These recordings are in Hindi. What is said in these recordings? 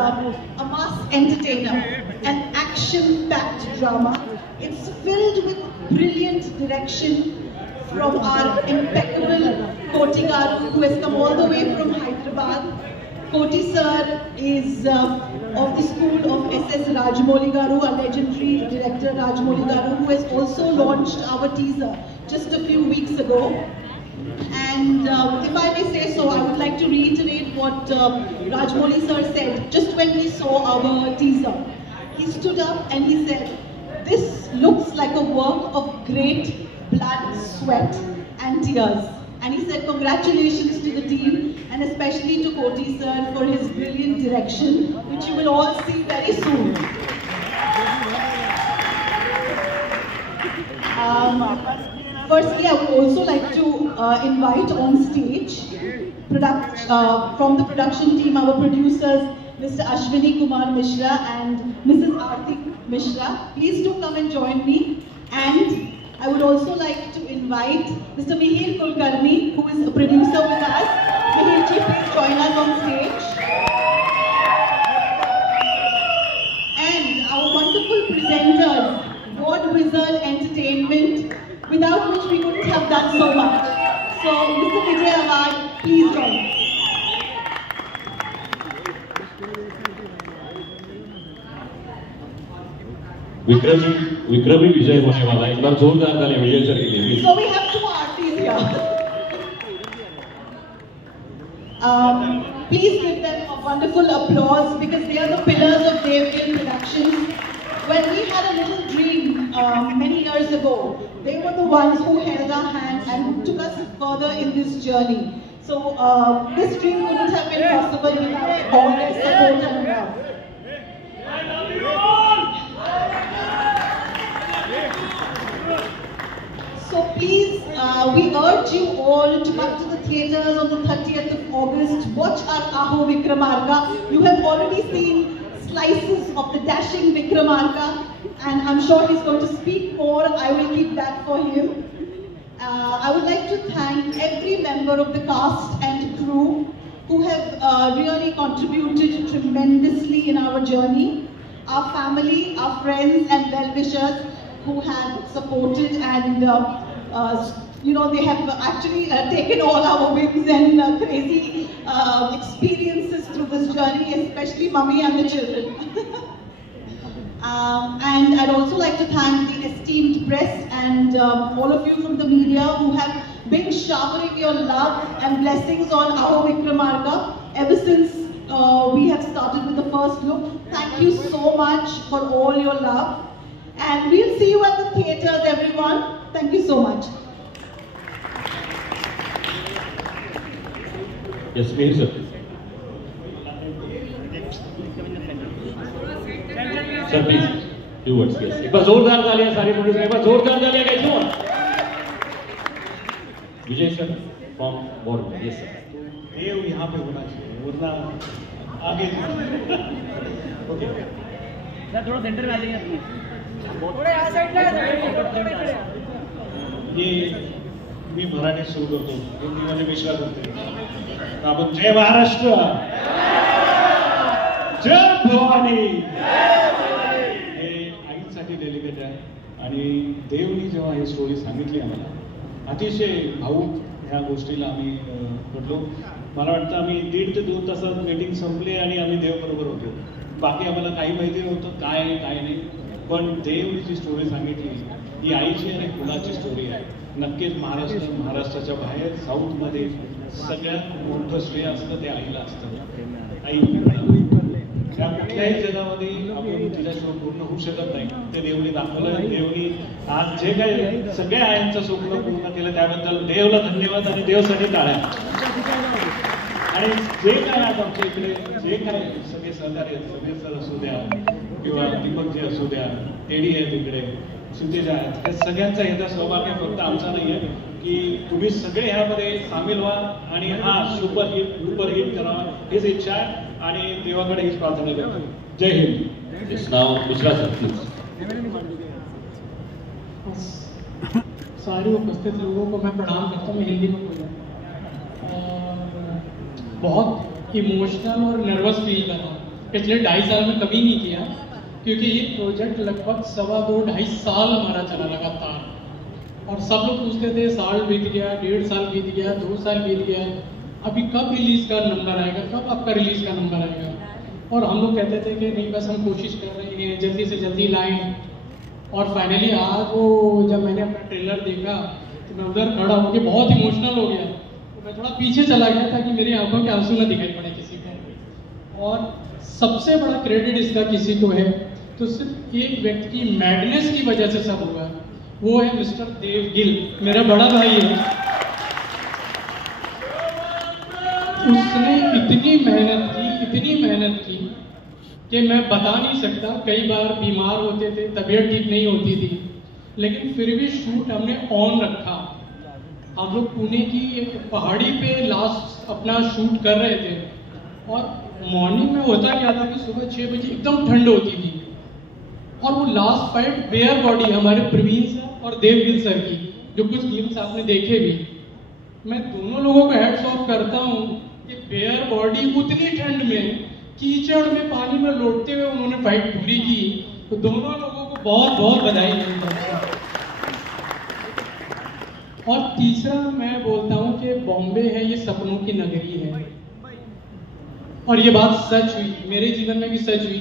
a mass entertainer, an action-packed drama. It's filled with brilliant direction from our impeccable Koti Garu, who has come all the way from Hyderabad. Koti sir is of the school of SS Rajamouli Garu, a legendary director Rajamouli Garu, who has also launched our teaser just a few weeks ago. And if I may say so, I would like to reiterate what Rajamouli sir said just when we saw our teaser. He stood up and he said, "This looks like a work of great blood, sweat and tears." And he said, "Congratulations to the team and especially to Koti sir for his brilliant direction, which you will all see very soon." Firstly, I would also like to invite on stage from the production team, our producers, Mr. Ashwini Kumar Mishra and Mrs. Aarti Mishra. Please do come and join me. And I would also like to invite Mr. Mihir Kulkarni, who is a producer with us. Mihir ji, please join us on stage. And our wonderful presenters, God Wizard Entertainment, without which we couldn't have done so much. So, Mr. Vijay Awad, please join us. विक्रमी विजय होने वाला है। एक बार जोरदार तालियां विजय सर के लिए। So we have two artists here. Please give them a wonderful applause because they are the pillars of Devgil Productions. When we had a little dream many years ago, they were the ones who held our hand and who took us further in this journey. So this dream couldn't have been possible without all their support and love. I love you all! So please, we urge you all to come to the theatres on the 30th of August. Watch our Aho Vikramarka. You have already seen slices of the dashing Vikramarka, and I'm sure he's going to speak more. I will keep that for him. I would like to thank every member of the cast and crew who have really contributed tremendously in our journey. Our family, our friends and well-wishers who have supported and you know, they have actually taken all our whims and crazy experiences through this journey, especially Mummy and the children. And I'd also like to thank the esteemed press and all of you from the media who have been showering your love and blessings on Aho Vikramarka ever since we have started with the first look. Thank you so much for all your love. And we'll see you at the theatres, everyone. Thank you so much. Yes, please, sir. Sir, please. Few words, yes. एक बार जोरदार तालियां सारे प्रोड्यूसर, एक बार जोरदार तालियां guys, come on. Vijay sir from Bournemouth, yes sir. देव यहाँ पे होना चाहिए, वरना आगे ओके सर थोड़ा सेंटर में आ जाइए थोड़े आ साइड ला ये मी मराठी सुरू करतो हिंदीमध्ये मिश्रा करते आपण जय महाराष्ट्र जय भवानी हे आईसाठी डेलिकेट आहे आणि देवनी जेव्हा ही स्टोरी सांगितली आम्हाला अतिशय भावूक ह्या गोष्टीला आम्ही घडलो. मला वाटतं आम्ही 1.5 ते 2 तासात मीटिंग संपली आणि आम्ही देवबरोबर होतो. बाकी आम्हाला काही माहिती नव्हतं काय नाही, पण देवनी जी स्टोरी सांगितली ही आईची आणि फुलाची स्टोरी आहे. नक्कीच महाराष्ट्राच्या बाहेर साऊथमध्ये सगळ्यात मोठं श्रेय असतं ते आईला असतं. आई त्या कुठल्याही जगामध्ये आपण तिच्याशिवाय पूर्ण होऊ शकत नाही. ते देवनी दाखवलं. देवनी आज जे काही सगळ्या आयांचं स्वप्न पूर्ण केलं त्याबद्दल देवला धन्यवाद आणि देवसाठी टाळ्या. आणि जे काय आज आमच्या इकडे जे काय सगळे सहकार्य सगळे सर असू द्या किंवा दीपकजी असू द्या, टेडी आहेत इकडे, क्षितिज आहेत, त्या सगळ्यांचा ह्याचा सहभाग आहे. फक्त आमचा नाही आहे की तुम्ही सगळे ह्यामध्ये सामील व्हा आणि हा सुपरहिट करावा हीच इच्छा आहे आणि देवाकडे हीच प्रार्थना करतो. जय हिंद. Mishra sir please. सारे उपस्थित लोगों को मैं प्रणाम करता हूँ. मैं हिंदी में बोल रहा हूँ. बहुत इमोशनल और नर्वस फील कर रहा हूँ पिछले 2.5 साल में कभी नहीं किया, क्योंकि ये प्रोजेक्ट लगभग 2.5 साल हमारा चला लगातार। और सब लोग पूछते थे साल बीत गया, 1.5 साल बीत गया, 2 साल बीत गया, अभी कब रिलीज का नंबर आएगा, कब आपका रिलीज का नंबर आएगा। और हम लोग कहते थे कि नहीं बस हम कोशिश कर रहे हैं, जल्दी से जल्दी लाएं। और फाइनली आज वो जब मैंने अपना ट्रेलर देखा तो मैं उधर खड़ा होकर बहुत इमोशनल हो गया। तो मैं थोड़ा पीछे चला गया ताकि मेरी आंखों के आंसू न दिखाई पड़े किसी को। और सबसे बड़ा क्रेडिट इसका किसी को है तो सिर्फ एक व्यक्ति की मैडनेस की वजह से सब हुआ, वो है मिस्टर देव गिल, मेरा बड़ा भाई है। उसने इतनी मेहनत की कि मैं बता नहीं सकता। कई बार बीमार होते थे, तबीयत ठीक नहीं होती थी, लेकिन फिर भी शूट हमने ऑन रखा। हम लोग पुणे की एक पहाड़ी पे लास्ट अपना शूट कर रहे थे और मॉर्निंग में होता क्या था कि सुबह 6 बजे एकदम ठंड होती थी और वो लास्ट फाइट बेयर बॉडी हमारे प्रवीण सर और देव गिल सर की, जो कुछ ग्लिम्स आपने देखे भी। मैं दोनों लोगों को हेड्स ऑफ करता हूँ कि बेयर बॉडी उतनी ठंड में कीचड़ में पानी में लौटते हुए उन्होंने फाइट पूरी की। तो दोनों लोगों को बहुत बहुत बधाई मेरी तरफ से। और तीसरा मैं बोलता हूँ कि बॉम्बे है ये सपनों की नगरी है, और ये बात सच हुई, मेरे जीवन में भी सच हुई।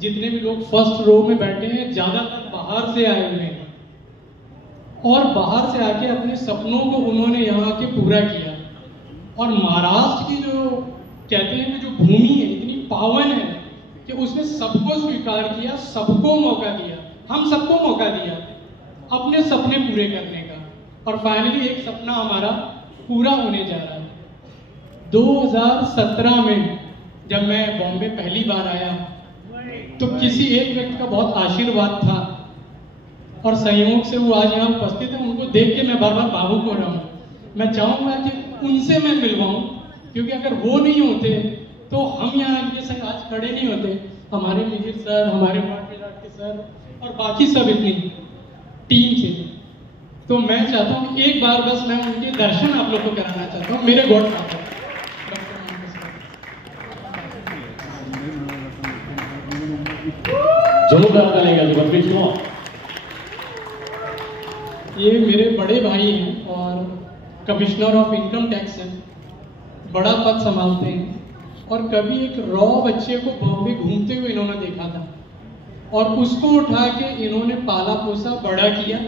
जितने भी लोग फर्स्ट रो में बैठे हैं ज्यादातर बाहर से आए हुए हैं और बाहर से आके अपने सपनों को उन्होंने यहाँ के पूरा किया। और महाराष्ट्र की जो कहते हैं कि जो भूमि है इतनी पावन है कि उसने सबको स्वीकार किया, सबको मौका दिया, हम सबको मौका दिया अपने सपने पूरे करने का। और फाइनली एक सपना हमारा पूरा होने जा रहा है। 2017 में जब मैं बॉम्बे पहली बार आया तो किसी एक व्यक्ति का बहुत आशीर्वाद था और संयोग से वो आज यहाँ उपस्थित है। उनको देख के मैं बार बार भावुक हो रहा हूँ। मैं चाहूंगा कि उनसे मैं मिलवाऊं, क्योंकि अगर वो नहीं होते तो हम यहाँ इनके संग आज खड़े नहीं होते। हमारे मिहिर सर, हमारे वार्ड के सर और बाकी सब इतनी टीम थे। तो मैं चाहता हूँ कि एक बार बस मैं उनके दर्शन आप लोग को कराना चाहता हूँ, मेरे गॉड फादर। जोरदार तालियां दीजिए। ये मेरे बड़े भाई हैं और कमिश्नर ऑफ इनकम टैक्स हैं, बड़ा पद संभालते हैं। और कभी एक रॉ बच्चे को बॉम्बे घूमते हुए इन्होंने देखा था और उसको उठा के इन्होंने पाला पोसा बड़ा किया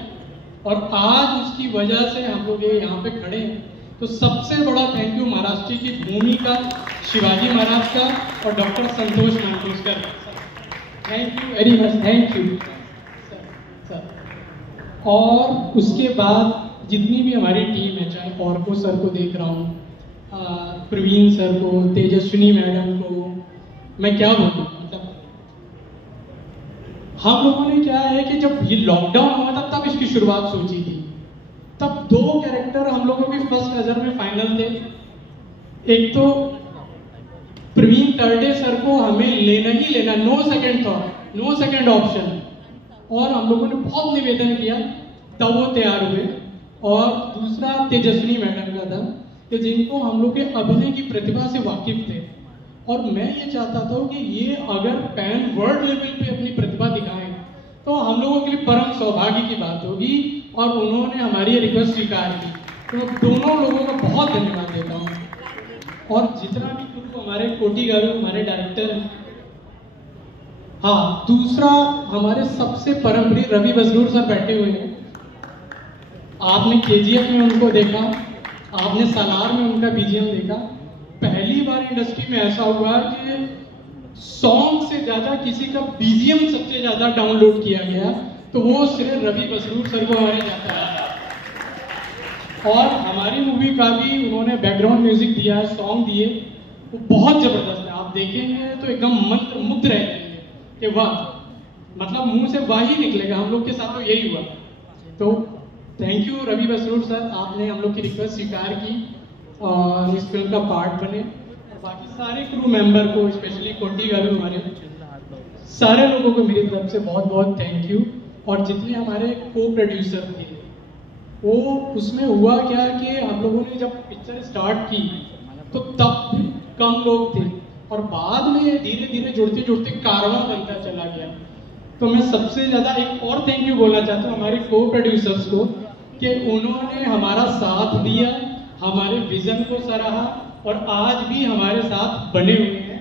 और आज उसकी वजह से हम लोग ये यहाँ पे खड़े हैं। तो सबसे बड़ा थैंक यू महाराष्ट्र की भूमि का, शिवाजी महाराज का और doctor Santosh Mankoskar. Thank you very much, thank you sir. और उसके बाद जितनी भी हमारी टीम है, चाहे ऑर्को सर को देख रहा हूँ, प्रवीण सर को, तेजस्विनी मैडम को, मैं क्या बोलूँ, मतलब हम लोगों ने क्या है कि जब ये लॉकडाउन हुआ था तब इसकी शुरुआत सोची थी। तब 2 कैरेक्टर हम लोगों के फर्स्ट नजर में फाइनल थे। एक तो प्रवीण तरडे सर को हमें लेना ही लेना, no second thought, no second option. और हम लोगों ने बहुत निवेदन किया तब वो तैयार हुए। और दूसरा तेजस्विनी मैडम का था कि जिनको हम लोग के अभिनय की प्रतिभा से वाकिफ थे। और मैं ये चाहता था कि ये अगर पैन वर्ल्ड लेवल पे अपनी प्रतिभा दिखाएं तो हम लोगों के लिए परम सौभाग्य की बात होगी। और उन्होंने हमारी रिक्वेस्ट स्वीकार की, तो दोनों लोगों का बहुत धन्यवाद देता हूँ। और जितना भी क्रू हमारे कोटी गारू हमारे डायरेक्टर हैं। हाँ, दूसरा हमारे सबसे परम प्रिय रवि बसरूर सर बैठे हुए हैं। आपने केजीएफ में उनको देखा, आपने सालार में उनका बीजीएम देखा। पहली बार इंडस्ट्री में ऐसा हुआ कि सॉन्ग से ज्यादा किसी का बीजीएम सबसे ज्यादा डाउनलोड किया गया, तो वो सिर्फ रवि बसरूर सर को आने जाता है। और हमारी मूवी का भी उन्होंने बैकग्राउंड म्यूजिक दिया है, सॉन्ग दिए, वो बहुत जबरदस्त है। आप देखेंगे तो एकदम मंत्र मुग्ध रह जाएंगे कि वाह, मतलब मुंह से वाह ही निकलेगा। हम लोग के साथ तो यही हुआ। तो thank you Ravi Basrur sir, आपने हम लोग की रिक्वेस्ट स्वीकार की और इस फिल्म का पार्ट बने। और बाकी सारे क्रू मेंबर को, स्पेशली कोटी गारू हमारे सारे लोगों को मेरी तरफ से बहुत बहुत थैंक यू। और जितने हमारे को प्रोड्यूसर थे, वो उसमें हुआ क्या कि हम लोगों ने जब पिक्चर स्टार्ट की तो तब कम लोग थे और बाद में धीरे धीरे जुड़ते जुड़ते कारवां बनता चला गया। तो मैं सबसे ज़्यादा एक और थैंक यू बोलना चाहता हूँ हमारे को प्रोड्यूसर्स को कि उन्होंने हमारा साथ दिया, हमारे विजन को सराहा और आज भी हमारे साथ बने हुए हैं।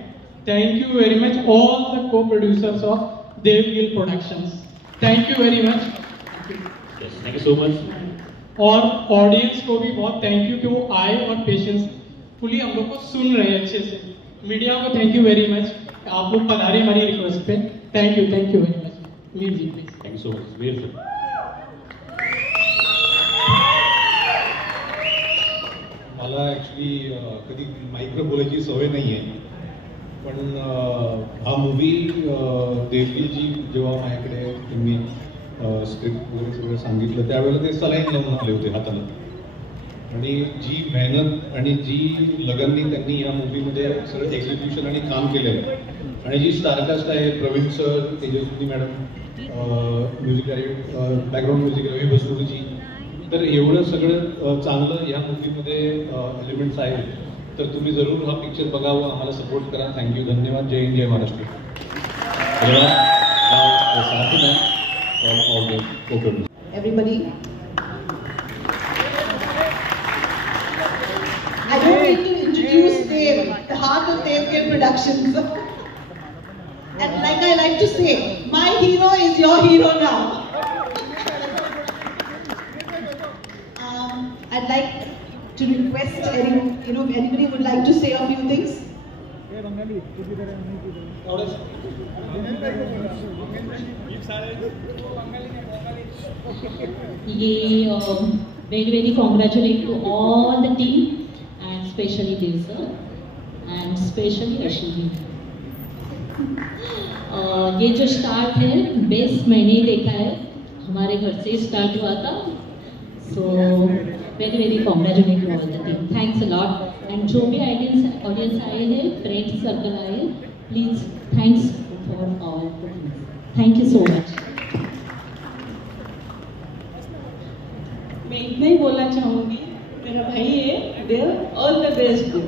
Thank you very much all the coproducers of Devgil productions. Thank you very much. Thank you so much. और ऑडियंस को भी बहुत थैंक यू कि वो आए और पेशेंसफुली हम लोग को सुन रहे हैं अच्छे से। मीडिया को थैंक यू वेरी मच, आप लोग पधारे हमारी रिक्वेस्ट पे। Thank you very much. Mir ji please. Thank you so much. Mir sir, मला ॲक्च्युली कधी माईकवर बोलायची सवय नाही आहे, पण हा मूवी देवगिलजी जेव्हा माझ्याकडे त्यांनी स्क्रिप्ट वगैरे सगळं सांगितलं त्यावेळेला ते सलाईन लावून आले होते हाताला, आणि जी मेहनत आणि जी लगननी त्यांनी या मूवीमध्ये सगळं एक्झिक्युशन आणि काम केलेलं आहे, आणि जी स्टारकास्ट आहे Praveen sir, Tejaswini madam, music background music Ravi Basruji, तर एवढं सगळं चांगलं या मूवीमध्ये एलिमेंट्स आहेत. तर तुम्ही जरूर हा पिक्चर बघावं, आम्हाला सपोर्ट करा. थँक्यू, धन्यवाद. जय हिंद, जय Maharashtra. Everybody, I don't need to introduce Dev, the heart of Devgill Productions. And like I like to say, my hero is your hero now. I'd like to request anybody would like to say a few things. Very congratulate to all the team and especially Dev sir and especially Ashwini. ये जो स्टार्ट है बेस्ट मैंने ही देखा है, हमारे घर से स्टार्ट हुआ था. So very congratulate to all the team. Thanks a lot. And जो भी audience आए हैं, friends circle आए हैं, please thanks for all the things. Thank you so much. मैं इतना ही बोलना चाहूँगी, मेरा भाई है देव, ऑल द बेस्ट देव.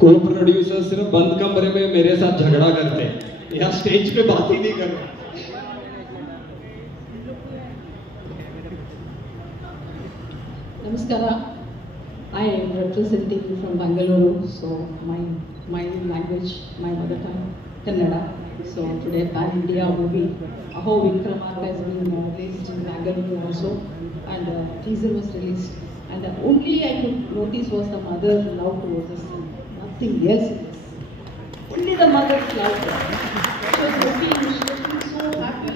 को प्रोड्यूसर सिर्फ बंद कमरे में मेरे साथ झगड़ा करते हैं, यहाँ स्टेज पे बात ही नहीं कर रहे. Namaskara. I am representing from Bangalore, so my language, my mother tongue, Kannada. So today Pan India movie, Aho Vikramarka has been released in Bangalore also, and teaser was released. And the only I could notice was the mother love towards the son. Nothing else it is. Only the mother's love. She was looking, she was feeling so happy.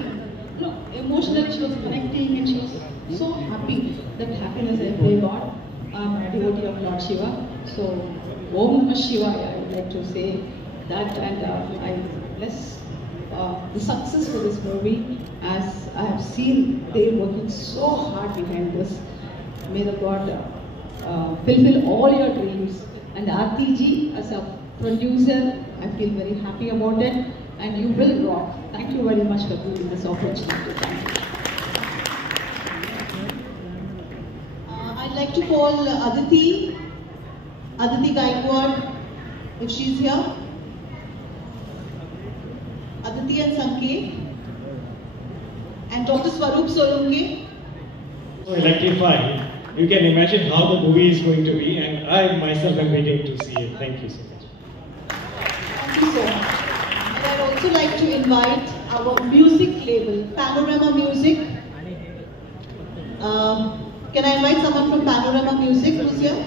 No, emotional, she was connecting and she was so happy. That happiness I pray God. I'm a devotee of Lord Shiva. So, Om Namah Shivaya, I would like to say that, and I bless the success for this movie, as I have seen they working so hard behind this. May the God fulfill all your dreams. And Aarti ji, as a producer, I feel very happy about it, and you will rock. Thank you very much for giving this opportunity. Thank you. I'd like to call Aditi Gaikwad, if she's here. Aditi and Sanket. And Dr. Swaroop Solunke. So electrified. You can imagine how the movie is going to be, and I myself am waiting to see it. Thank you so much. Thank you so much. And I'd also like to invite our music label, Panorama Music. Can I invite someone from Panorama Music who's here?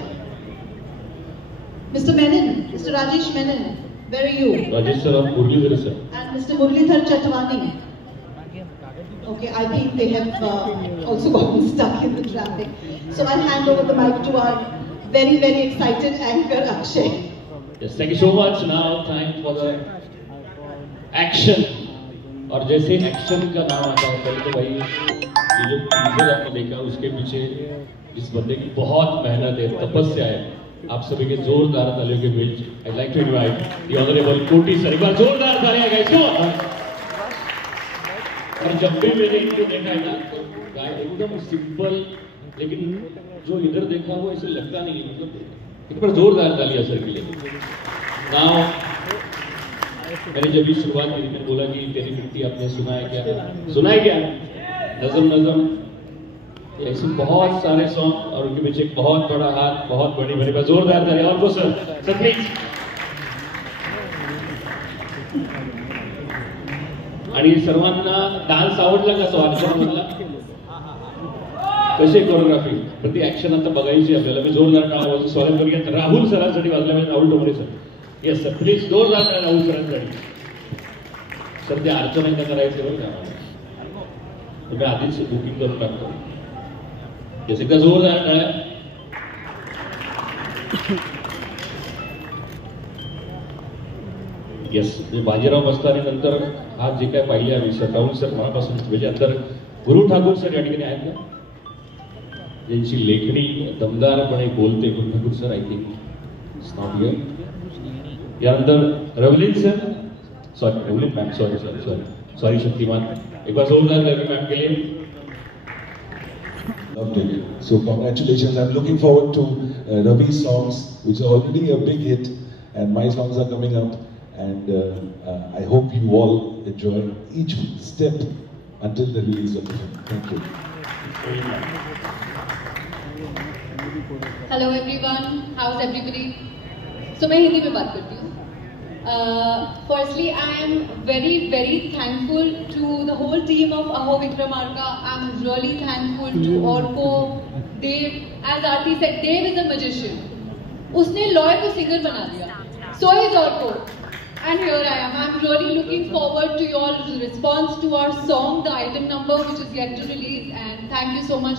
Mr. Menon, Mr. Rajesh Menon, where are you? Rajesh sir, and Muralidhar sir. And Mr. Muralidhar Chatwani. Okay, I think they have also gotten stuck in the traffic. So I'll hand over the mic to our very excited anchor, Akshay. Yes, thank you so much. Now time for the action. और जैसे एक्शन का नाम आता है पहले तो भाई ये जो टीजर आपने देखा उसके पीछे इस बंदे की बहुत मेहनत है, तपस्या है. आप सभी के जोरदार तालियों के बीच I'd like to invite the honorable कोटी सर. एक बार जोरदार तालियां गाइस. और जब भी मैंने इनको देखा है ना तो एकदम सिंपल लेकिन जो इधर देखा वो ऐसे लगता नहीं है, मतलब एक बार जोरदार तालियां सर के लिए। नाउ मैंने जब भी शुरुआत की मैंने बोला कि तेरी मिट्टी आपने सुना है क्या, सुना है क्या, नज़म नज़म, ऐसे बहुत सारे सॉन्ग और उनके पीछे एक बहुत बड़ा हाथ, बहुत बड़ी बड़ी बात, जोरदार तालियां और वो सर प्लीज। आणि सर्वांना डान्स आवडला का स्वागतामधला, कशी कोरिओग्राफी, पण ती ऍक्शन आता बघायची आपल्याला। मी जोरदार टाळ्या स्वागत करूया राहुल सरांसाठी वाजल्या पाहिजे, Rahul Tomare sir. Yes sir please जोरदार टाळ्या राहुल सरांसाठी। सर ते अर्चना करायचे बरं का, तुम्ही आधीच बुकिंग करून टाकतो। येस एकदा जोरदार टाळ्या। येस बाजीराव मस्तानी नंतर आज जे काय पाहिले आम्ही सर, राहुल सर मनापासून म्हणजे अंतर गुरु ठाकूर सर या ठिकाणी आहेत का, ज्यांची लेखणी दमदारपणे बोलते, Guru Thakur sir I think not here. यानंतर Ravleen sir, sorry Ravleen ma'am, sorry Shaktimaan, एक बार जोरदार रवलीन मॅम के लिए। Loved it. So congratulations. I'm looking forward to Ravi's songs, which are already a big hit, and my songs are coming up. And I hope you all enjoy each step until the release of the film. Thank you. Hello everyone, how's everybody? So मैं हिंदी में बात करती हूँ। Firstly, I am very thankful to the whole team of Aho Vikramarka. I'm really thankful to Orko, Dave. As Aarti said, Dave is a magician. उसने लॉय को सिंगर बना दिया. So is Orko. And here I am. I'm really looking forward to your response to our song, the item number, which is yet to release. And thank you so much,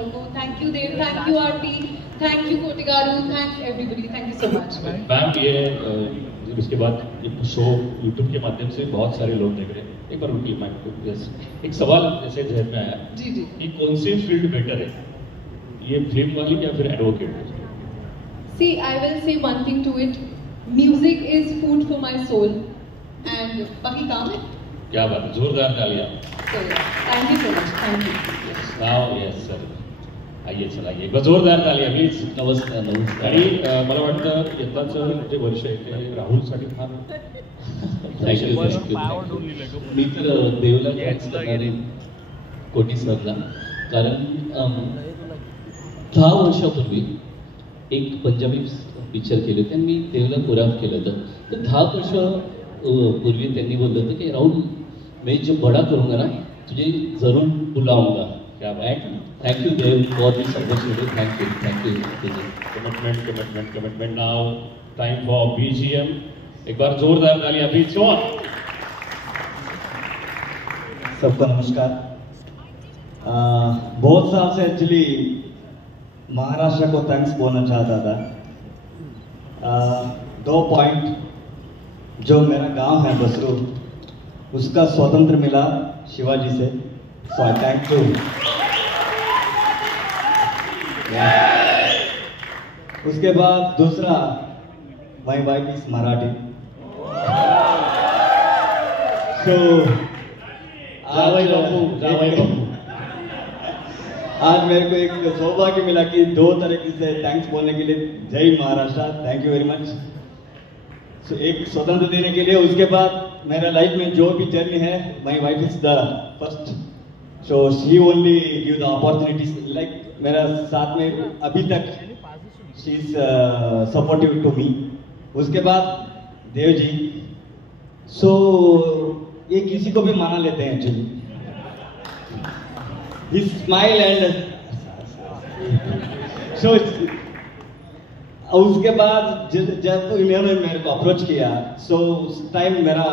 Orko. Thank you, Dave. Thank you, Aarti. Thank you, Kotigaru. Thanks, everybody. Thank you so much. Ma'am ये इसके बाद शो यूट्यूब के माध्यम से बहुत सारे लोग देख रहे हैं, एक बार उनकी माइंड एक सवाल ऐसे जहन में आया जी कि कौन सी फील्ड बेटर है, ये फिल्म वाली या फिर advocate? See, I will say one thing to it. Music is food for my soul. And बाकी काम है? क्या बात है, जोरदार तालियां। So thank you so much. Thank you. Now yes sir. आइए चला एक बार जोरदार तालियां प्लीज। नमस्कार। आणि मला वाटतं यंदाचं जे वर्ष आहे ते राहुलसाठी फार मी तर देवला थँक्स करणार आहे कोटी सरला, कारण 10 वर्षापूर्वी एक पंजाबी पिक्चर केले होते आणि मी देवला कोरिओग्राफ केलं होतं। तर 10 वर्ष पूर्वी त्यांनी बोललं होतं की राहुल मैं जो बड़ा करूँगा ना तुझे जरूर बुलाऊंगा। क्या बात, thank you Dev for this opportunity, thank you. Commitment. Now time for BGM, एक बार जोरदार तालियां प्लीज। सबको नमस्कार। बहुत साल से एक्चुअली महाराष्ट्र को थैंक्स बोलना चाहता था। 2 पॉइंट, जो मेरा गांव है बसरू, उसका स्वतंत्र मिला शिवाजी से, सो आई थैंक यू। उसके बाद दूसरा, माय वाइफ इज मराठी, सो आज मेरे को एक सौभाग्य मिला कि 2 तरीके से थैंक्स बोलने के लिए। जय Maharashtra, thank you very much. So एक स्वतंत्र देने के लिए। उसके बाद मेरा लाइफ में जो भी जर्नी है, my wife is the first, so she only give the opportunities, like मेरा साथ में अभी तक she is supportive to me. उसके बाद देव जी, सो ये किसी को भी माना लेते हैं actually, he smile and so. उसके बाद जब इन्होंने मेरे को अप्रोच किया, सो उस टाइम मेरा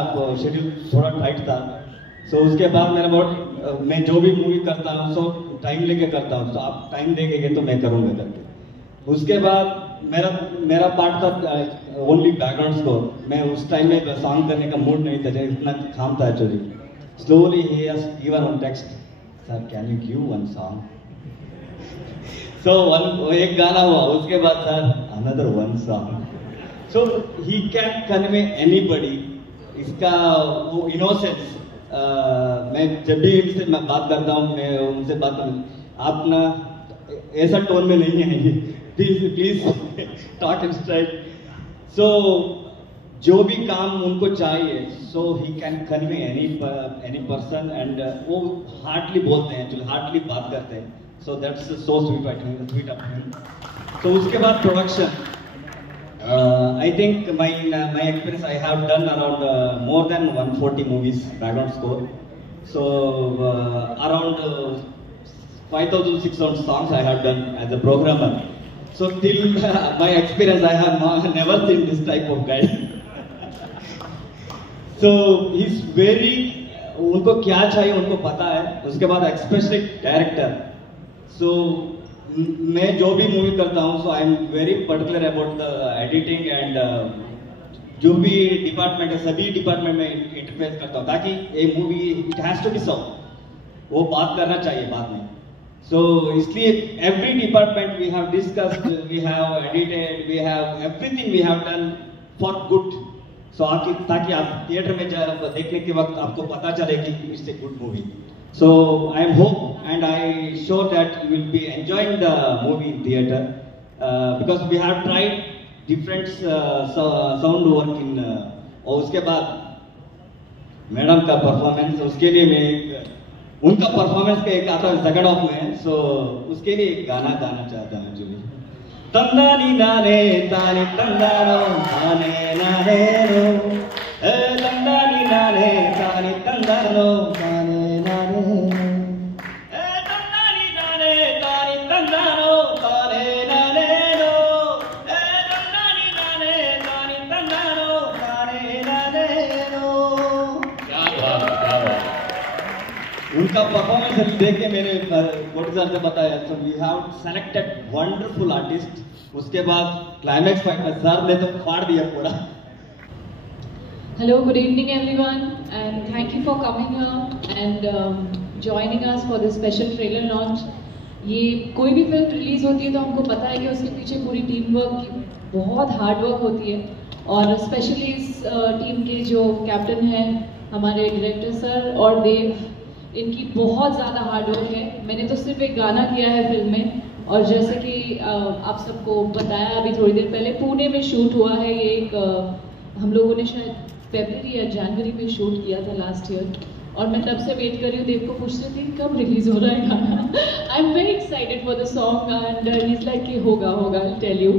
शेड्यूल थोड़ा टाइट था। सो उसके बाद मेरा बहुत, मैं जो भी मूवी करता हूँ सो टाइम लेके करता हूँ, तो आप टाइम देंगे तो मैं करूँगा करके। उसके बाद मेरा पार्ट था ओनली बैकग्राउंड स्कोर। मैं उस टाइम में सॉन्ग करने का मूड नहीं था, इतना काम था actually. Slowly he has given one text, sir can you give one song? So एक गाना हुआ, उसके बाद sir another one song. So he can convey anybody, इसका वो इनोसेंस। मैं जब भी इनसे मैं बात करता हूँ, मैं उनसे बात करता हूँ, आप ना ऐसा टोन में नहीं आएंगे, please talk in straight. So जो भी काम उनको चाहिए, so he can convey any person, and वो हार्डली बोलते हैं, एक्चुअली हार्डली बात करते हैं, so that's so sweet of him. तो उसके बाद production, I think my experience, I have done around more than 140 movies background score, so around 5,600 songs I have done as a programmer. So till my experience, I have never seen this type of guy. So he's very, उनको क्या चाहिए उनको पता है। उसके बाद स्पेशली डायरेक्टर, सो मैं जो भी मूवी करता हूँ, so I am very particular about the editing and जो भी डिपार्टमेंट है, सभी डिपार्टमेंट में इंटरफेस करता हूँ, ताकि ये movie it has to be saw, वो बात करना चाहिए बाद में। सो इसलिए every department we have discussed, we have edited, we have everything we have done for good, so ताकि आप थिएटर में देखने के वक्त आपको पता चले कि it's a good movie. So I am hope and I sure that you will be enjoying the movie in theatre, because we have tried different sound work in. और उसके बाद मैडम का परफॉर्मेंस, उसके लिए मैं उनका परफॉर्मेंस का एक आता है सेकंड ऑफ में, सो उसके लिए एक गाना गाना चाहता हूँ एक्चुअली। तंदानी नाने ताने तंदानो नाने नाने रो, तंदानी नाने ताने तंदानो नाने नाने, तंदानी नाने ताने तंदानो नाने नाने रो, तंदानी नाने ताने तंदानो नाने नाने रो। क्या बात। उनका परफॉर्मेंस देख के मेरे कोटी सर से बताया, so we have selected wonderful artist. उसके बाद क्लाइमैक्स फाइट में सर ने तो फाड़ दिया पूरा। Hello, good evening everyone, and thank you for coming here and joining us for this special trailer launch. ये कोई भी फिल्म रिलीज होती है तो हमको पता है कि उसके पीछे पूरी टीम वर्क की बहुत हार्ड वर्क होती है, और स्पेशली इस टीम के जो कैप्टन हैं हमारे डायरेक्टर सर और देव, इनकी बहुत ज़्यादा हार्ड वर्क है। मैंने तो सिर्फ एक गाना किया है फिल्म में, और जैसे कि आप सबको बताया अभी थोड़ी देर पहले, पुणे में शूट हुआ है ये एक, हम लोगों ने शायद फरवरी या जनवरी में शूट किया था लास्ट ईयर, और मैं तब से वेट कर रही हूँ, देव को पूछ रही थी कब रिलीज हो रहा है गाना। I am very excited for the song and he is like कि होगा होगा, I tell you,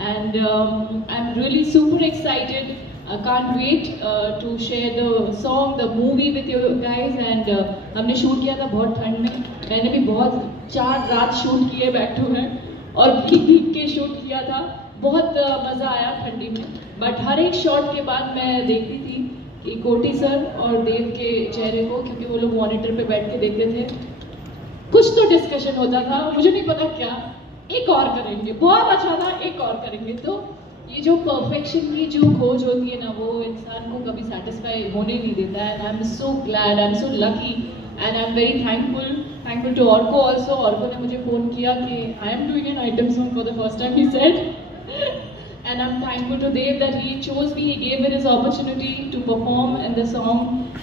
and I am really super excited. I can't wait to share the song, the movie with you guys, and हमने शूट किया था बहुत ठंड में, मैंने भी बहुत 4 रात शूट किए बैक टू बैक, और भीग के शूट किया था, बहुत मज़ा आया ठंडी में। बट हर एक शॉट के बाद मैं देखती थी कि कोटी सर और देव के चेहरे को, क्योंकि वो लोग मॉनिटर पे बैठ के देखते थे, कुछ तो डिस्कशन होता था, मुझे नहीं पता क्या, एक और करेंगे, बहुत अच्छा था, एक और करेंगे। तो ये जो परफेक्शन की जो खोज होती है ना, वो इंसान को कभी सेटिस्फाई होने नहीं देता है। I am so glad, I am so lucky, and I am very thankful to Arko also. Arko ने मुझे फ़ोन किया कि I am doing an item song for the first time, he said, and I am thankful to Dev that he chose me, he gave me this opportunity to perform in the song,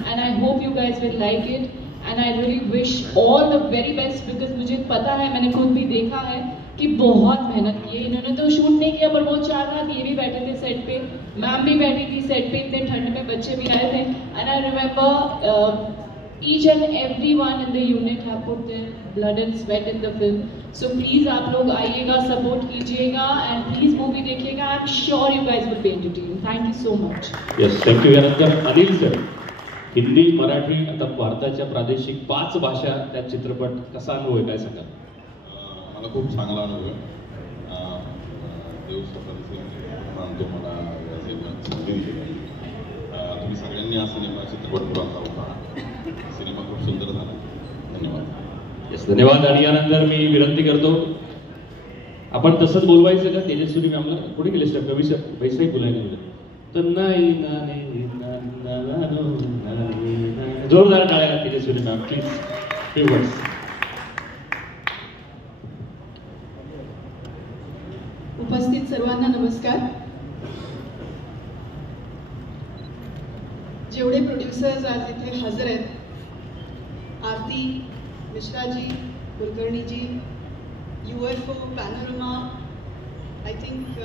and I hope you guys will like it, and I really wish all the very best, because मुझे पता है, मैंने खुद भी देखा है कि बहुत मेहनत की है इन्होंने। तो शूट नहीं किया, पर वो 4 रात ये भी बैठे थे सेट पे, मैम भी बैठी थी सेट पे, इतने ठंड में बच्चे भी आए थे, and I remember each and every one in the unit have put their blood and sweat in the film. So please आप लोग आइएगा, सपोर्ट कीजिएगा, एंड प्लीज मूवी देखिएगा। I am sure you guys will be entertained. Thank you so much. Yes, thank you. यानंतर अनिल सर, हिंदी, मराठी, आता भारताच्या प्रादेशिक 5 भाषा त्यात चित्रपट, कसा अनुभव आहे, काय सांगा? मला खूप चांगला अनुभव आहे। देव स्वतःचे मानतो मला संधी दिली। तुम्ही सगळ्यांनी हा सिनेमा चित्रपट बघावा होता, सिनेमा खूप सुंदर झाला। धन्यवाद। येस, धन्यवाद। आणि यानंतर मी विनंती करतो, आपण तसंच बोलवायचं का? तेजस्वी मॅमला पुढे गेले स्टेप, कवी सर वैसाही बोलायला गेलं तर नाही नाने जोरदार टाळ्या Tejaswi ma'am, please few words. उपस्थित सर्वांना नमस्कार। जेवढे प्रोड्युसर्स आज इथे हजर आहेत, Aarti Mishraji, Kulkarniji, UFO, Panorama, I think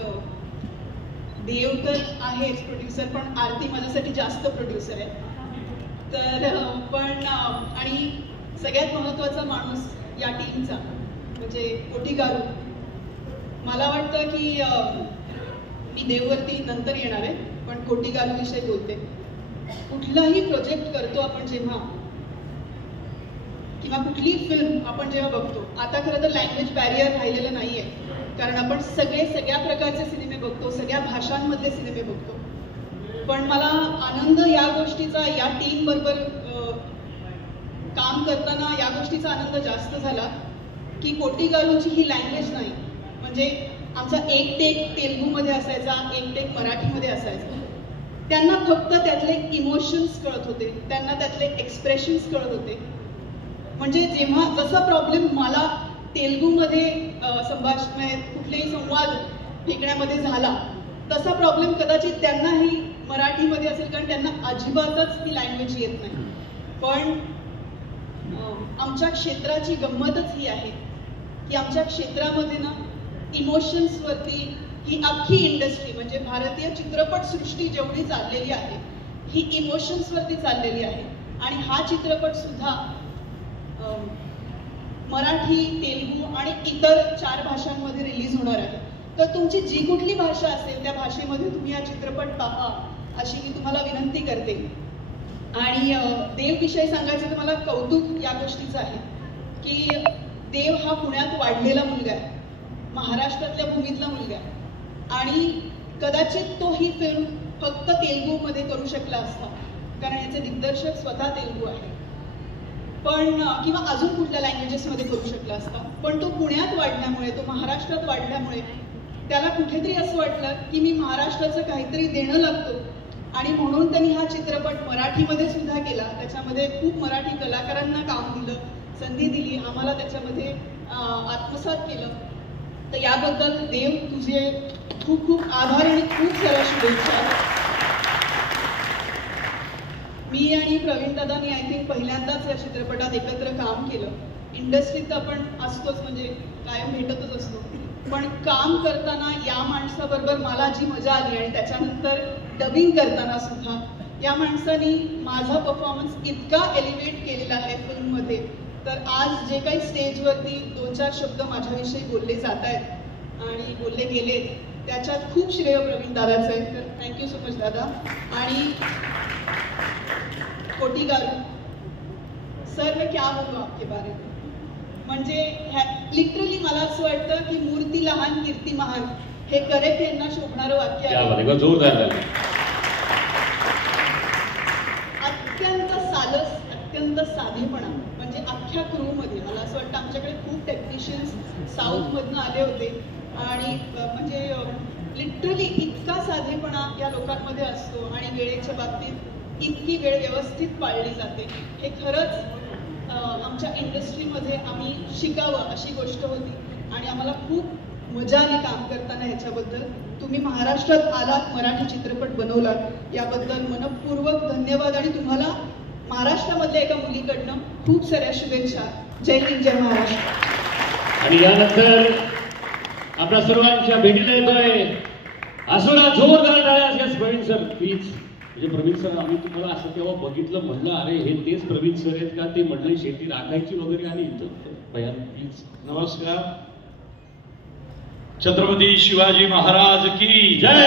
Dev तर आहेच प्रोड्युसर, पण आरती माझ्यासाठी जास्त प्रोड्युसर आहे. तर पण आणि सगळ्यात महत्त्वाचा माणूस या टीमचा म्हणजे कोठी गारू. मला वाटतं की मी देववरती नंतर येणार आहे, पण कोठी गारूविषयी बोलते. कुठलाही प्रोजेक्ट करतो आपण जेव्हा, किंवा कुठली फिल्म आपण जेव्हा बघतो, आता खरं तर लँग्वेज बॅरियर राहिलेलं नाही आहे, कारण आपण सगळ्या प्रकारचे सिनेमे बघतो, सगळ्या भाषांमधले सिनेमे बघतो. पण मला आनंद या गोष्टीचा, या टीम बरोबर काम करताना या गोष्टीचा आनंद जास्त झाला की कोठी गारूची ही लँग्वेज नाही. म्हणजे आमचा एक टेक तेलुगूमध्ये असायचा, एक टेक मराठीमध्ये असायचा. त्यांना फक्त त्यातले इमोशन्स कळत होते, त्यांना त्यातले एक्सप्रेशन्स कळत होते. म्हणजे जेव्हा जसा प्रॉब्लेम मला तेलुगूमध्ये संभाषण, कुठलेही संवाद फेकण्यामध्ये झाला, तसा प्रॉब्लेम कदाचित त्यांनाही मराठीमध्ये असेल, कारण त्यांना अजिबातच ती लँग्वेज येत नाही. पण आमच्या क्षेत्राची गंमतच ही आहे की आमच्या क्षेत्रामध्ये ना इमोशन्सवरती ही अख्खी इंडस्ट्री, म्हणजे भारतीय चित्रपटसृष्टी जेवढी चाललेली आहे ही इमोशन्सवरती चाललेली आहे. आणि हा चित्रपट सुद्धा मराठी, तेलुगू आणि इतर 4 भाषांमध्ये रिलीज होणार आहे. तर तुमची जी कुठली भाषा असेल त्या भाषेमध्ये तुम्ही हा चित्रपट पहा अशी मी तुम्हाला विनंती करते. आणि देवविषयी सांगायचं तर मला कौतुक या गोष्टीचं आहे की देव हा पुण्यात वाढलेला मुलगा आहे, महाराष्ट्रातल्या भूमीतला मुलगा आहे. आणि कदाचित तो ही फिल्म फक्त तेलुगूमध्ये करू शकला असता, कारण याचे दिग्दर्शक स्वतः तेलुगू आहे, पण किंवा अजून कुठल्या लँग्वेजेसमध्ये करू शकला असता. पण तो पुण्यात वाढल्यामुळे, तो महाराष्ट्रात वाढल्यामुळे त्याला कुठेतरी असं वाटलं की मी महाराष्ट्राचं काहीतरी देणं लागतो, आणि म्हणून त्यांनी हा चित्रपट मराठीमध्ये सुद्धा केला. त्याच्यामध्ये खूप मराठी कलाकारांना काम दिलं, संधी दिली, आम्हाला त्याच्यामध्ये आत्मसात केलं. तर याबद्दल देव तुझे खूप खूप आभार आणि खूप साऱ्या शुभेच्छा. मी आणि प्रवीण दादांनी आय थिंक पहिल्यांदाच या चित्रपटात एकत्र काम केलं. इंडस्ट्रीत तर आपण असतोच, म्हणजे कायम भेटतच असतो, पण काम करताना या माणसाबरोबर मला जी मजा आली, आणि त्याच्यानंतर डबिंग करताना सुद्धा या माणसाने माझा परफॉर्मन्स इतका एलिव्हेट केलेला आहे फिल्ममध्ये. तर आज जे काही स्टेजवरती 2-4 शब्द माझ्याविषयी बोलले जात आहेत आणि बोलले गेले, त्याच्यात खूप श्रेय प्रवीण दादाचं आहे. तर थँक्यू सो मच दादा. आणि कोठी गारू सर, मैं क्या बोलू आपके बारे में. म्हणजे लिटरली मला असं वाटतं की मूर्ती लहान कीर्ती महान हे करेक्ट यांना शोभणारं वाक्य आहे. जोरदार. अत्यंत साधं, अत्यंत साधेपणा. म्हणजे अख्ख्या क्रूमध्ये मला असं वाटतं आमच्याकडे खूप टेक्निशियन्स साऊथमधनं आले होते, आणि म्हणजे लिटरली इतका साधेपणा या लोकांमध्ये असतो, आणि वेळेच्या बाबतीत इतकी वेळ व्यवस्थित पाळली जाते. हे खरंच आमच्या इंडस्ट्रीमध्ये आम्ही शिकावं अशी गोष्ट होती, आणि आम्हाला खूप मजा आली काम करताना. ह्याच्याबद्दल तुम्ही महाराष्ट्रात आलात, मराठी चित्रपट बनवलात, याबद्दल मनपूर्वक धन्यवाद. आणि तुम्हाला महाराष्ट्रामधल्या एका मुलीकडनं खूप साऱ्या शुभेच्छा. जय हिंद, जय महाराष्ट्र. आणि यानंतर आपल्या सर्वांच्या भेटीला येतोय असुरा. जोरदार टाळ्या. Pravin sir please. म्हणजे प्रवीण सर, आम्ही तुम्हाला असं तेव्हा बघितलं, म्हणलं अरे हे तेच प्रवीण सर आहेत का, ते म्हणलं शेती राखायची वगैरे. आणि भयान प्लीज. नमस्कार. छत्रपती शिवाजी महाराज की जय.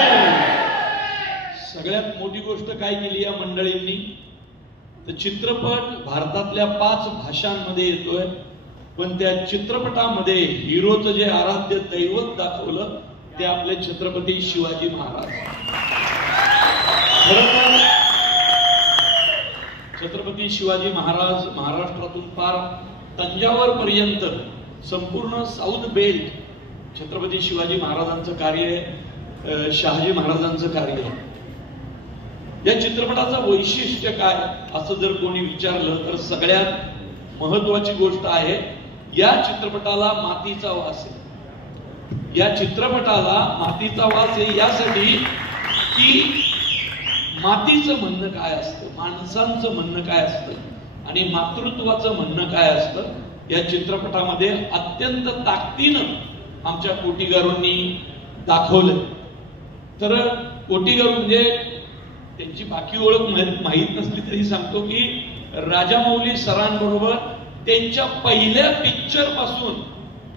सगळ्यात मोठी गोष्ट काय केली या मंडळींनी, तर चित्रपट भारतातल्या 5 भाषांमध्ये येतोय, पण त्या चित्रपटामध्ये हिरोचं जे आराध्य दैवत दाखवलं ते आपले छत्रपती शिवाजी महाराज. छत्रपती शिवाजी महाराज महाराष्ट्रातून पार तंजावर पर्यंत संपूर्ण साऊथ बेल्ट छत्रपती शिवाजी महाराजांचं कार्य आहे, शहाजी महाराजांचं कार्य आहे. या चित्रपटाचं वैशिष्ट्य काय असं जर कोणी विचारलं तर सगळ्यात महत्वाची गोष्ट आहे, या चित्रपटाला मातीचा वास आहे. या चित्रपटाला मातीचा वास आहे यासाठी की मातीचं म्हणणं काय असतं, माणसांचं म्हणणं काय असतं आणि मातृत्वाचं म्हणणं काय असतं या चित्रपटामध्ये अत्यंत ताकदीनं आमच्या कोटीगारूंनी दाखवलं. तर कोटीगारू म्हणजे त्यांची बाकी ओळख माहीत नसली तरी सांगतो की राजामौली सरांबरोबर त्यांच्या पहिल्या पिक्चर पासून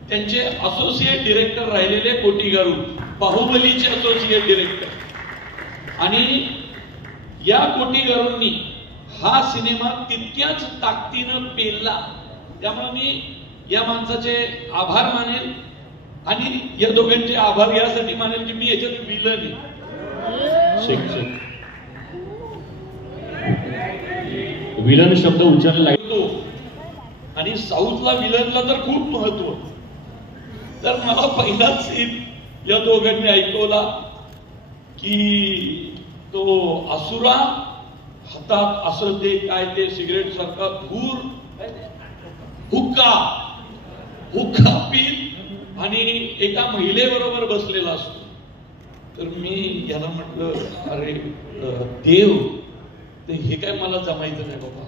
त्यांचे असोसिएट डिरेक्टर राहिलेले कोटीगारू, बाहुबलीचे असोसिएट डिरेक्टर. आणि या कोटीगारूंनी हा सिनेमा तितक्याच ताकदीनं पेलला. त्यामुळे मी या माणसाचे आभार मानेल आणि या दोघांचे आभार यासाठी मानेल की मी याच्यात विलन आहे. विलन शब्द उच्चारला लागतो आणि साऊथला विलनला तर खूप महत्व. तर मला पहिलाच सीन या दोघांनी ऐकवला की तो असुरा हातात असं ते काय ते सिगरेट सारखा धूर हुक्का पीत आणि एका महिलेबरोबर बसलेला असतो. तर मी याला म्हटलं अरे देव, ते हे काय मला जमायचं नाही बाबा.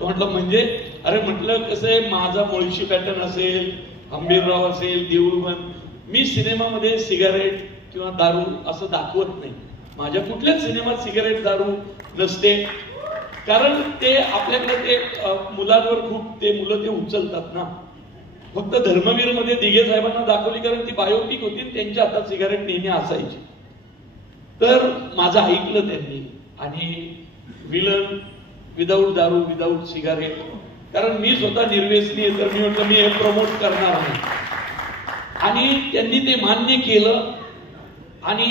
तो म्हटलं म्हणजे, अरे म्हटलं कसं आहे, माझा मुळशी पॅटर्न असेल, हंबीरराव असेल, देऊळबंद, मी सिनेमामध्ये सिगारेट किंवा दारू असं दाखवत नाही. माझ्या कुठल्याच सिनेमात सिगारेट दारू नसते. कारण ते आपल्याकडे ते मुलांवर खूप ते मुलं ते उचलतात ना. फक्त धर्मवीर मध्ये दिघे साहेबांना दाखवली कारण ती बायोपिक होती, त्यांच्या हातात सिगारेट नेहमी असायची. तर माझं ऐकलं त्यांनी आणि विलन विदाऊट दारू विदाऊट सिगारेट, कारण मी स्वतः निर्व्यसनी आहे तर मी म्हटलं मी हे प्रमोट करणार नाही. आणि त्यांनी ते मान्य केलं आणि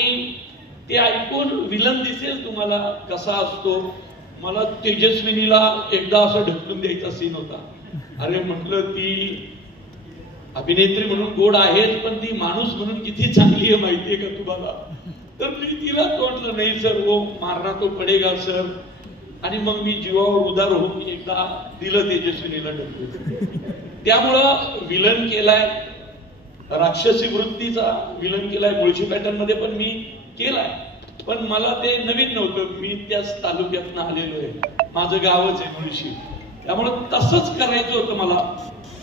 ते ऐकून विलन दिसेल तुम्हाला कसा असतो. मला तेजस्विनीला एकदा असं ढकलून द्यायचा सीन होता. अरे म्हटलं ती अभिनेत्री म्हणून गोड आहेच, पण ती माणूस म्हणून किती चांगली आहे माहितीये का तुम्हाला. तर मी तिला म्हटलं नाही सर, वो मारना तो पडेगा सर. आणि मग मी जीवावर उदार होऊन एकदा दिलं तेजस्विनीला ढकलून. त्यामुळं विलन केलाय, राक्षसी वृत्तीचा विलन केलाय, मुळशी पॅटर्न मध्ये पण मी केलाय. पण मला ते नवीन नव्हतं, मी त्याच तालुक्यातनं आलेलो आहे, माझं गावच आहे मुळशी. त्यामुळं तसंच करायचं होतं मला,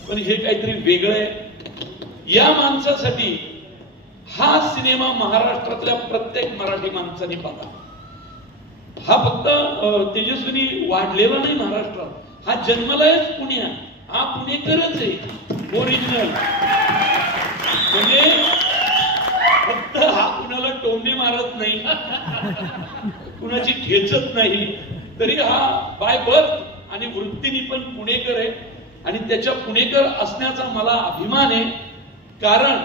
पण हे काहीतरी वेगळं आहे. या माणसासाठी हा सिनेमा महाराष्ट्रातल्या प्रत्येक मराठी माणसाने पाहता. हा फक्त तेजस्विनी वाढलेला नाही महाराष्ट्रात, हा जन्मलाच पुण्यात, हा पुणेकरच आहे ओरिजिनल. म्हणजे फक्त हा कुणाला टोमणे मारत नाही, कुणाची ठेचत नाही, तरी हा बाय बर्थ आणि वृत्तीने पण पुणेकर आहे. आणि त्याच्या पुणेकर असण्याचा मला अभिमान आहे. कारण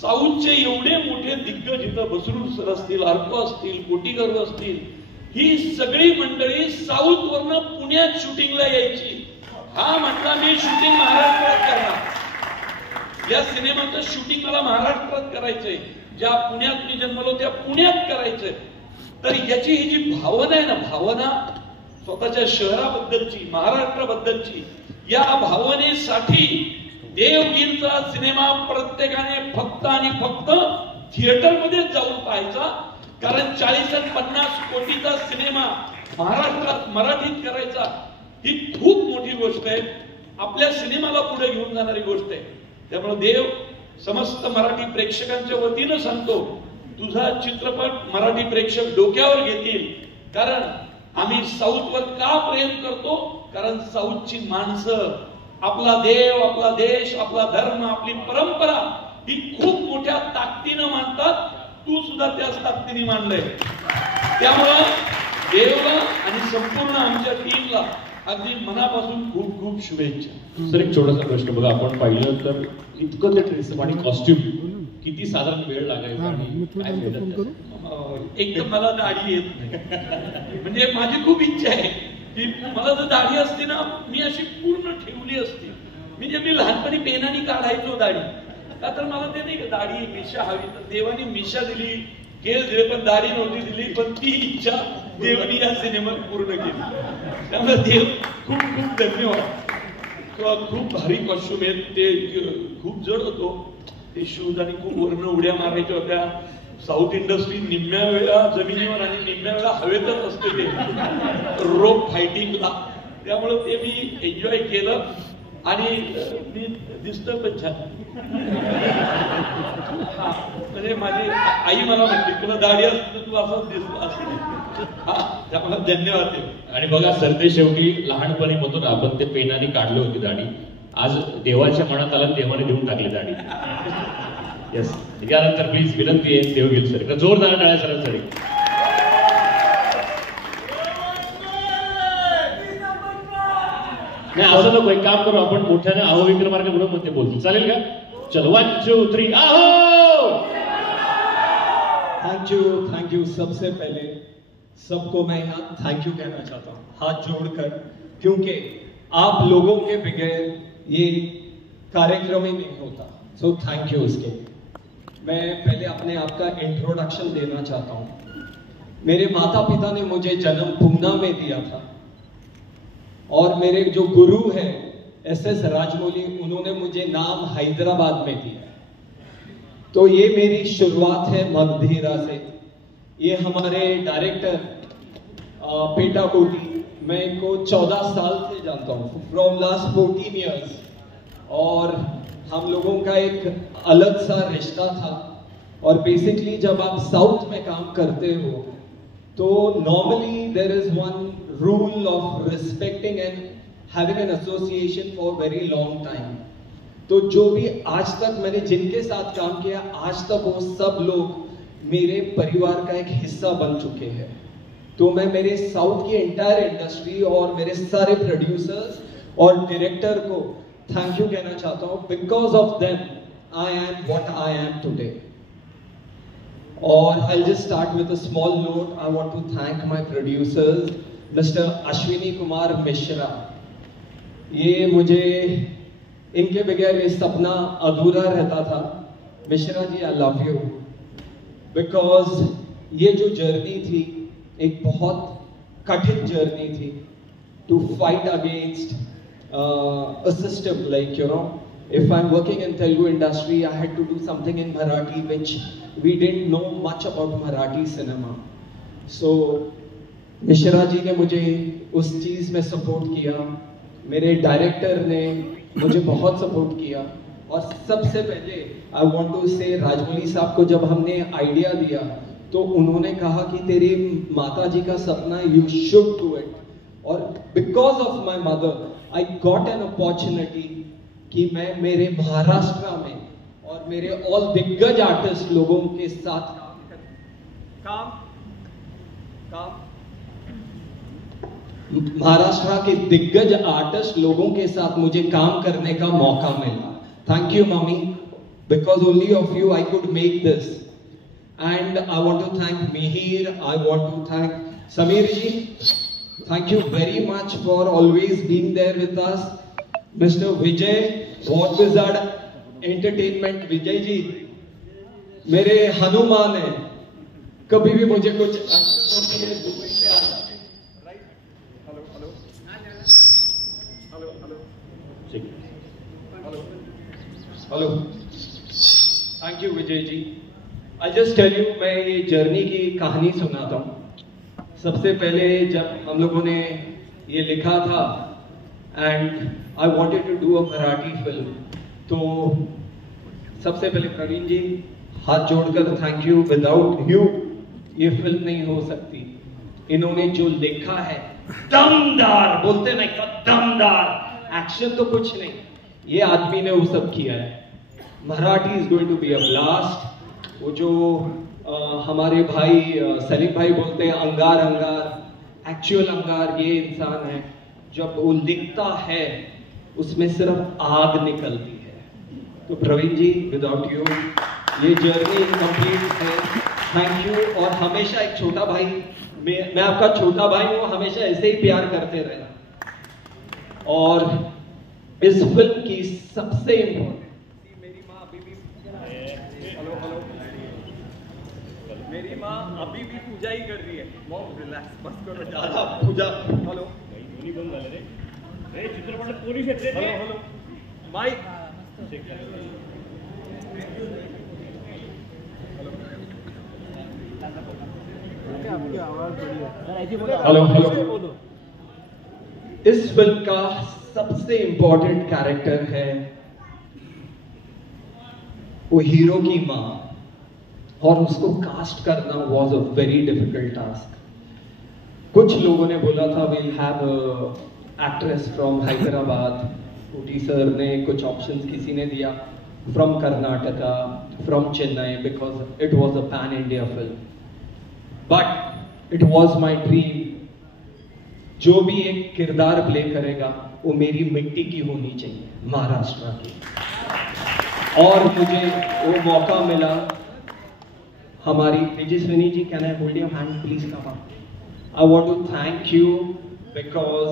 साऊथचे एवढे मोठे दिग्गज इथं बसरूड सर असतील, अर्को असतील, कोटीगारू असतील, ही सगळी मंडळी साऊथ वरनं पुण्यात शूटिंगला यायची. हा म्हटला मी शूटिंग महाराष्ट्रात करणार, या सिनेमाचं शूटिंग मला महाराष्ट्रात करायचंय, ज्या पुण्यात मी जन्मलो त्या पुण्यात करायचंय. तर याची ही जी भावना आहे ना, भावना स्वतःच्या शहराबद्दलची, महाराष्ट्राबद्दलची, या भावनेसाठी देवगीरचा सिनेमा प्रत्येकाने फक्त आणि फक्त थिएटरमध्ये जाऊन पाहायचा. कारण 40 आणि 50 कोटीचा सिनेमा महाराष्ट्रात मराठीत करायचा ही खूप मोठी गोष्ट आहे, आपल्या सिनेमाला पुढे घेऊन जाणारी गोष्ट आहे. त्यामुळे देव समस्त मराठी प्रेक्षकांच्या वतीनं सांगतो, तुझा चित्रपट मराठी प्रेक्षक डोक्यावर घेतील. कारण आम्ही साऊथवर का प्रेम करतो, कारण साऊथची माणसं आपला देव, आपला देश, आपला धर्म, आपली परंपरा ही खूप मोठ्या ताकदीनं मानतात. तू सुद्धा त्याच ताकदीने मानलंय. त्यामुळं देवला आणि संपूर्ण आमच्या टीमला अगदी मनापासून खूप खूप शुभेच्छा. सर एक छोटासा प्रश्न, बघा आपण पाहिलं तर इतकं ते ड्रेस आणि कॉस्ट्युम किती साधारण वेळ लागायचा आणि काय एक तर मला दाढी येत नाही, म्हणजे माझी खूप इच्छा आहे की मला जर दाढी असती ना मी अशी पूर्ण ठेवली असती. म्हणजे मी लहानपणी पेनाने काढायचो दाढी, का तर मला ते नाही का दाढी मिशा हवी, तर देवानी मिशा दिली, केस दिले, पण दाढी नव्हती दिली. पण ती इच्छा देवानी या सिनेमात पूर्ण केली. त्यामुळे देव खूप खूप धन्यवाद. खूप भारी कॉस्ट्युम आहेत, ते खूप जड होतो ते शूज आणि खूप वर्ण उड्या मारायच्या होत्या. साऊथ इंडस्ट्री निम्म्या वेळा जमिनीवर आणि निम्म्या वेळा हवेतच असते ते रोप फायटिंगला. त्यामुळे ते मी एन्जॉय केलं. आणि मी दिसतोय पण छान. म्हणजे माझी आई मला म्हणते तुला दाढी असते तू असंच दिसतो असं. त्यामुळे धन्यवाद देव. आणि बघा सरते शेवटी लहानपणी म्हणून आपण ते पेनाने काढली होती दाढी. आज देवाच्या मनात आला देवाने देऊन टाकली दाढी. येस. यानंतर प्लीज विनंती आहे देवगिल सर का जोरदार टाळ्या सरांसाठी. नाही असं नको एक काम करू आपण मोठ्याने अहो विक्रमार्क म्हणून म्हणते बोलतो चालेल का. चलो 1 2 3 अहो. Thank you. सबसे पहले सबको मैं यहाँ थैंक यू कहना चाहता हूँ हाथ जोड़कर, क्योंकि आप लोगों के बगैर ये कार्यक्रम ही नहीं होता. सो थैंक यू उसके. मैं पहले अपने आप का इंट्रोडक्शन देना चाहता हूँ. मेरे माता पिता ने मुझे जन्म पूना में दिया था और मेरे जो गुरु हैं SS राजमौली, उन्होंने मुझे नाम हैदराबाद में दिया. तो ये मेरी शुरुआत है मगधीरा से. ये हमारे डायरेक्टर पेटा कोटी, मैं इनको 14 साल से जानता हूँ, फ्रॉम लास्ट 14 ईयर्स. और हम लोगों का एक अलग सा रिश्ता था. और बेसिकली जब आप साउथ में काम करते हो तो normally there is one rule of respecting and having an association for very long time. तो जो भी आज तक मैंने जिनके साथ काम किया, आज तक वो सब लोग मेरे परिवार का एक हिस्सा बन चुके हैं. तो मैं मेरे साउथ की एंटायर इंडस्ट्री और मेरे सारे प्रोड्यूसर्स और डायरेक्टर को थैंक यू कहना चाहता हूँ. Because of them I am what I am today. और I just start with a small note. I want to thank my producers mister Ashwini Kumar Mishra. ये मुझे इनके बगैर ये सपना अधूरा रहता था. Mishra ji I love you. Because ये जो जर्नी थी एक बहुत कठिन जर्नी थी to fight against a system, like, you know, if I'm working in Telugu industry, I had to do something in Marathi, which we didn't know much about Marathi cinema. So Mishra ji ने मुझे उस चीज में सपोर्ट किया. मेरे डायरेक्टर ने मुझे बहुत सपोर्ट किया. और सबसे पहले आई वांट टू से राजमौली साहब को जब हमने आइडिया दिया तो उन्होंने कहा कि तेरी माता जी का सपना, यू शुड डू इट. और because of my mother I got an opportunity कि मैं मेरे महाराष्ट्र में और मेरे ऑल दिग्गज आर्टिस्ट लोगों के साथ महाराष्ट्र के दिग्गज आर्टिस्ट लोगों के साथ मुझे काम करने का मौका मिला. Thank you mummy, because only of you I could make this. And I want to thank Mihir, I want to thank Samir ji. Thank you very much for always being there with us. Mr. Vijay, What Wizard Entertainment, Vijay जी मेरे हनुमान है. कभी भी मुझे कुछ होती है दुबई से आ जाते हैं. Right. Hello. Thank you Vijay ji. I just tell you, मैं ये जर्नी की कहानी सुनाता हूँ. सबसे पहले जब हम लोगों ने ये लिखा था and I wanted to do a Marathi film, तो सबसे पहले प्रवीण जी हाथ जोड़कर थैंक यू. विदाउट यू ये फिल्म नहीं हो सकती. इन्होंने जो लिखा है दमदार, बोलते नहीं तो दमदार, एक्शन तो कुछ नहीं, ये आदमी ने वो सब किया है. Marathi is going to be a blast. वो जो हमारे भाई सलीम भाई बोलते हैं अंगार अंगार, एक्चुअल अंगार ये इंसान है. जब वो लिखता है उसमें सिर्फ आग निकलती है. तो प्रवीण जी विदाउट यू ये जर्नी कंप्लीट है. Thank you. और हमेशा एक छोटा भाई, मैं आपका छोटा भाई हूँ, हमेशा ऐसे ही प्यार करते रहना. और इस फिल्म की सबसे इम्पोर्टेंट, मेरी माँ अभी भी पूजा ही कर रही है. मॉम रिलैक्स बस करो, ज्यादा पूजा. हेलो चित्रपट पोलीस येते. Hello mic. Hello hello. इस फिल्म का सबसे इम्पोर्टेंट कैरेक्टर है वो हीरो की माँ, और उसको कास्ट करना was a very difficult task. कुछ लोगों ने बोला था will have actress from Hyderabad, कोटी सर ने कुछ ऑप्शंस किसी ने दिया from Karnataka, from Chennai, because it was a pan India film. But it was my dream, जो भी एक किरदार प्ले करेगा वो मेरी मिट्टी की होनी चाहिए, महाराष्ट्र की। और मुझे वो मौका मिला। हमारी Tejaswini ji, can I hold your hand please? Come on. I want to thank you because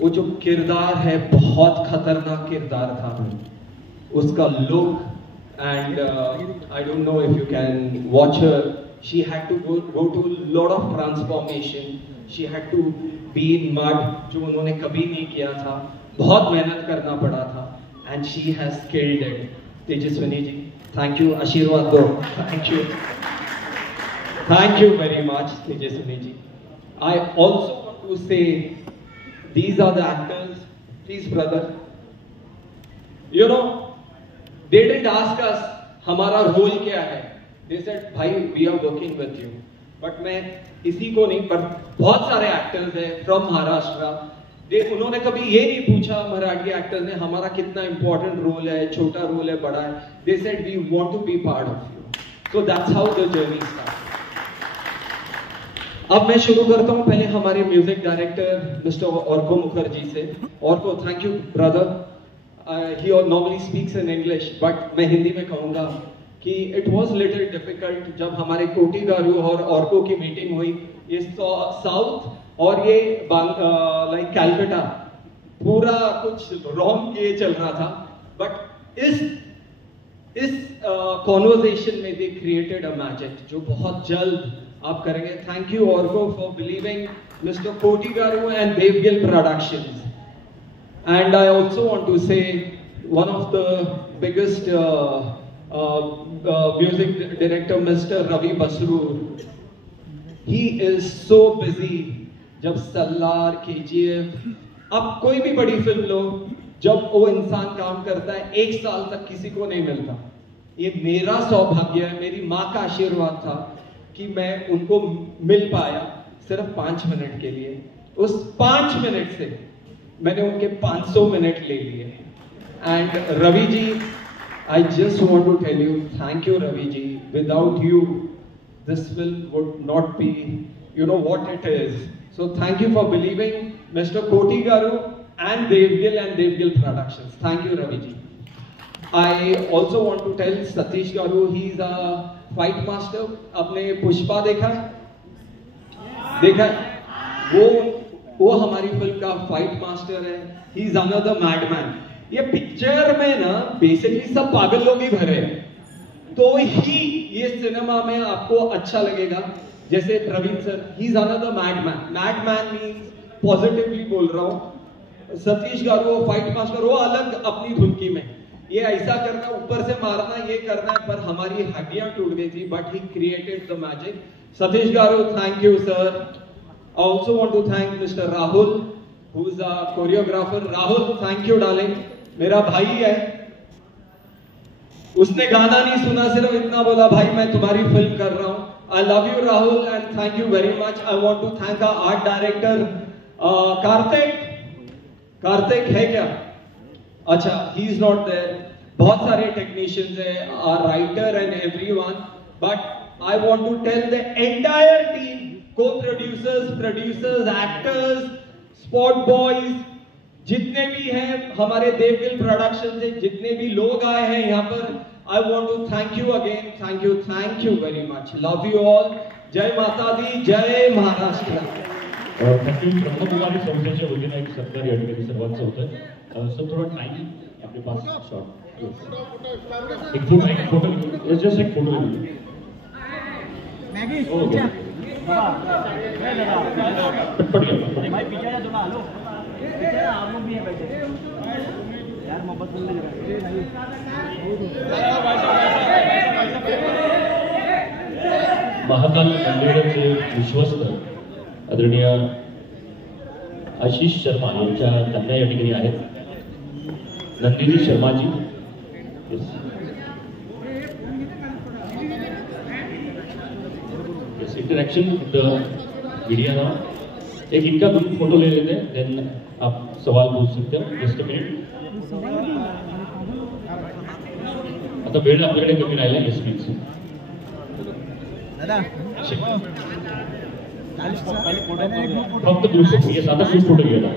वो जो किरदार है बहुत खतरनाक किरदार था। उसका look and I don't know if you can watch her, she had to go to lot of transformation, she had to be in mud, जो उन्होंने कभी नहीं किया था, बहुत मेहनत करना पड़ा था, and she has killed it. Tejaswini ji, thank you, आशीर्वाद दो, thank you very much Tejaswini ji. I also want to say these are the actors, please brother, you know they didn't ask us हमारा रोल क्या है, they said भाई we are working with you, but मैं इसी को नहीं, पर बहुत सारे एक्टर्स हैं फ्रॉम महाराष्ट्र, उन्होंने कभी ये नहीं पूछा मराठी एक्टर्स ने हमारा कितना इंपॉर्टेंट रोल है, छोटा रोल है, बड़ा है, they said we want to be part of you, so that's how the journey started. अब मैं शुरू करता हूँ पहले हमारे music director mister Arko Mukherjee से। Arko, thank you brother. He normally speaks in English, but मैं हिंदी में कहूँगा कि इट वाज लिटिल डिफिकल्ट जब हमारे कोटी गारू और ऑर्को की मीटिंग हुई। ये साउथ और ये लाइक कैलकटा पूरा कुछ रॉन्ग ये चल रहा था, बट इस कॉन्वर्सेशन में दे क्रिएटेड अ मैजिक जो बहुत जल्द आप करेंगे। Thank you Arko for believing mister Koti garu and Devgill productions. And I also want to say one of the biggest music director Mr. Ravi Basroor, he is so busy। जब सल्लार, KGF, अब कोई भी बड़ी फिल्म लो, जब वो इंसान काम करता है 1 साल तक किसी को नहीं मिलता। ये मेरा सौभाग्य है, मेरी माँ का आशीर्वाद था कि मैं उनको मिल पाया सिर्फ 5 मिनट के लिए। उस 5 मिनट से मैंने उनके 500 मिनट ले लिए। And Ravi ji, I just want to tell you, thank you Ravi ji. Without you, this film would not be, you know what it is. So thank you for believing Mr. Koti Garu and Devgil Productions. Thank you Ravi ji. I also want to tell Satish Garu, he's a fight master. आपने पुष्पा देखा है? देखा है? वो हमारी फिल्म का फाइट मास्टर है। He is another madman. ये पिक्चर में ना बेसिकली सब पागल लोग ही भरे हैं, तो ही ये सिनेमा में आपको अच्छा लगेगा। जैसे Pravin sir, he is another madman means positively बोल रहा हूँ। सतीश गारू फाइट मास्टर, वो अलग अपनी धुनकी में, ये ऐसा करना, ऊपर से मारना, ये करना है, पर हमारी हड्डियां टूट गई थी, but he created the magic. Satish garu, thank you sir. I also want to thank mister Rahul who is a choreographer. Rahul, thank you darling, मेरा भाई है। उसने गाना नहीं सुना, सिर्फ इतना बोला भाई मैं तुम्हारी फिल्म कर रहा हूं। I love you Rahul and thank you very much. I want to thank our art director Kartik. Kartik है क्या? अच्छा, ही इज नॉट देयर। बहुत सारे टेक्नीशियंस है, our writer and everyone, but I want to tell the entire team, co-producers, producers, actors, spot boys, जितने भी हैं हमारे देवगिल प्रोडक्शन से, जितने भी लोग आए हैं यहाँ पर, I want to thank you again. Thank you very much. Love you all. जय माता दी, जय महाराष्ट्र। थँक्यू। ब्रह्मकुमारी संस्थेच्या वतीने एक सत्कार या ठिकाणी सर्वांचं होतं। सर थोडा टाइम आपके पास शॉर्ट, एक फोटो जस्ट एक फोटो पटपट भाई पीछे थोड़ा हलो, आप लोग भी हैं बैठे यार, मोहब्बत बोलने महाकाल मंदिराचे विश्वस्त आदरणीय आशिष शर्मा यांच्या कन्या या ठिकाणी आहेत. Nandini Sharmaji. Yes, interaction with the media now. एक इनका ग्रुप फोटो ले लेते हैं, देन आप सवाल पूछ सकते हो. Just a minute. आता वेळ आपल्याकडे कमी राहिला. Yes please. फक्त ग्रुप फोटो. येस, आता ग्रुप फोटो घेऊया.